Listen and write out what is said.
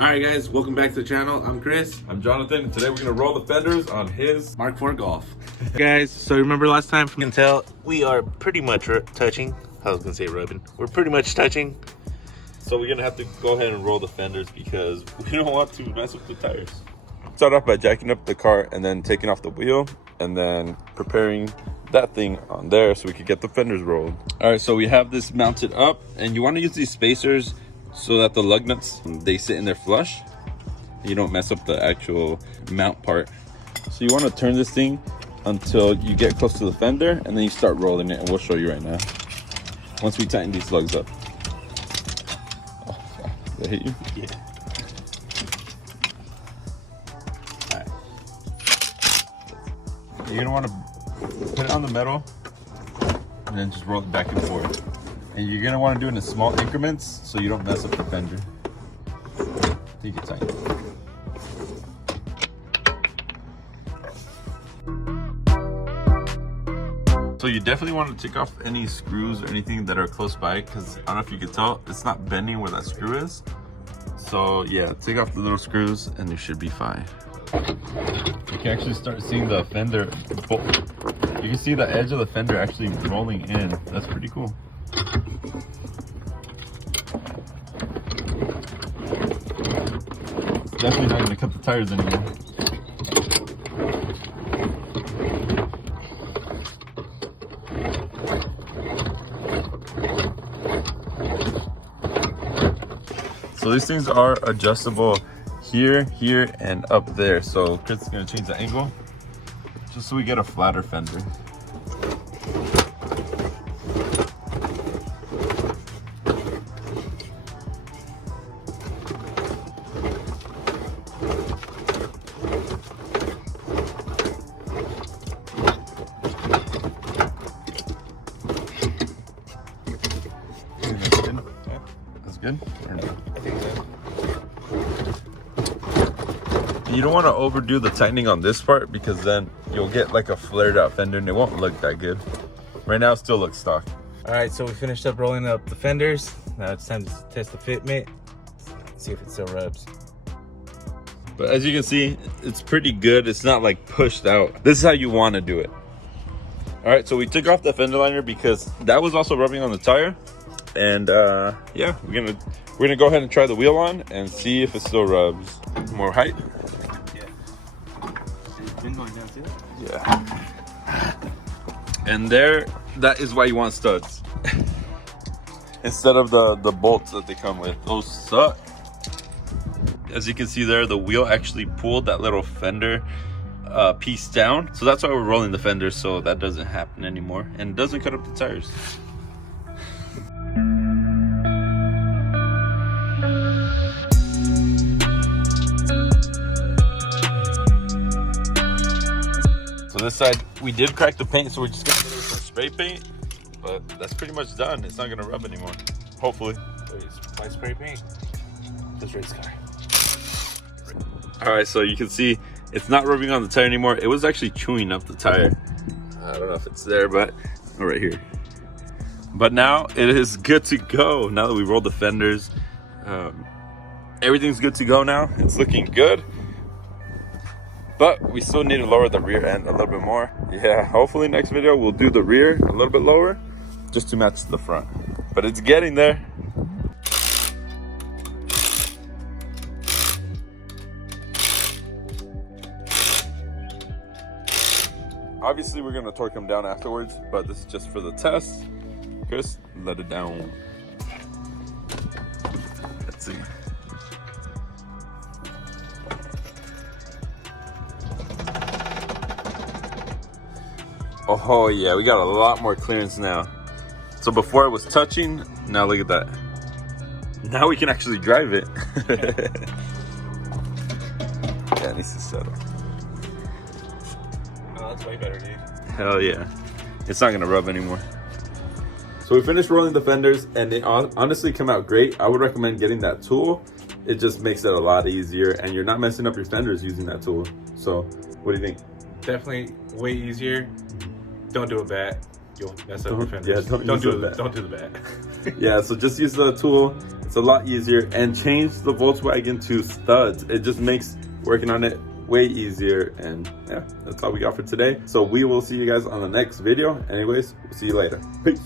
Alright guys, welcome back to the channel. I'm Chris. I'm Jonathan, and today we're gonna roll the fenders on his Mark IV Golf. Guys, so remember last time? You can tell we are pretty much touching. I was gonna say rubbing. We're pretty much touching. So we're gonna have to go ahead and roll the fenders because we don't want to mess with the tires. Start off by jacking up the car and then taking off the wheel and then preparing that thing on there so we could get the fenders rolled. All right, so we have this mounted up, and you want to use these spacers so that the lug nuts, they sit in there flush. You don't mess up the actual mount part. So you want to turn this thing until you get close to the fender, and then you start rolling it, and we'll show you right now once we tighten these lugs up. Oh, did I hit you? Yeah. All right. You're gonna want to put it on the metal and then just roll it back and forth. And you're gonna want to do it in small increments so you don't mess up the fender. Take it tight. So you definitely want to take off any screws or anything that are close by, because I don't know if you can tell, it's not bending where that screw is. So yeah, take off the little screws and you should be fine. You can actually start seeing the fender. You can see the edge of the fender actually rolling in. That's pretty cool. Definitely not gonna cut the tires anymore. So these things are adjustable here, here, and up there. So Chris is gonna change the angle just so we get a flatter fender. That's good. You don't want to overdo the tightening on this part because then you'll get like a flared out fender and it won't look that good. Right now it still looks stock. Alright, so we finished up rolling up the fenders. Now it's time to test the fitment. See if it still rubs. But as you can see, it's pretty good. It's not like pushed out. This is how you want to do it. All right, so we took off the fender liner because that was also rubbing on the tire. And yeah, we're gonna go ahead and try the wheel on and see if it still rubs. More height. Been going down too? Yeah. And there, that is why you want studs instead of the bolts that they come with. Those suck. As you can see there, the wheel actually pulled that little fender piece down. So that's why we're rolling the fenders, so that doesn't happen anymore and doesn't cut up the tires. So this side, we did crack the paint, so we're just gonna get it with some spray paint, but that's pretty much done. It's not gonna rub anymore, hopefully. Why spray paint? This race car. All right, so you can see it's not rubbing on the tire anymore. It was actually chewing up the tire. I don't know if it's there, but right here. But now it is good to go. Now that we rolled the fenders, everything's good to go now. It's looking good. But we still need to lower the rear end a little bit more. Yeah, hopefully next video we'll do the rear a little bit lower just to match the front. But it's getting there. Obviously we're gonna torque them down afterwards, but this is just for the test. Chris, let it down. Let's see. Oh yeah, we got a lot more clearance now. So before it was touching, now look at that. Now we can actually drive it. Yeah, it needs to settle. Oh, that's way better, dude. Hell yeah. It's not gonna rub anymore. So we finished rolling the fenders and they honestly come out great. I would recommend getting that tool. It just makes it a lot easier and you're not messing up your fenders using that tool. So what do you think? Definitely way easier. Don't do it bad. you'll mess up your fenders. Yeah, don't do use that. Don't do the bad. Yeah, so just use the tool. It's a lot easier, and change the Volkswagen to studs. It just makes working on it way easier. And yeah, that's all we got for today. So we will see you guys on the next video. Anyways, we'll see you later. Peace.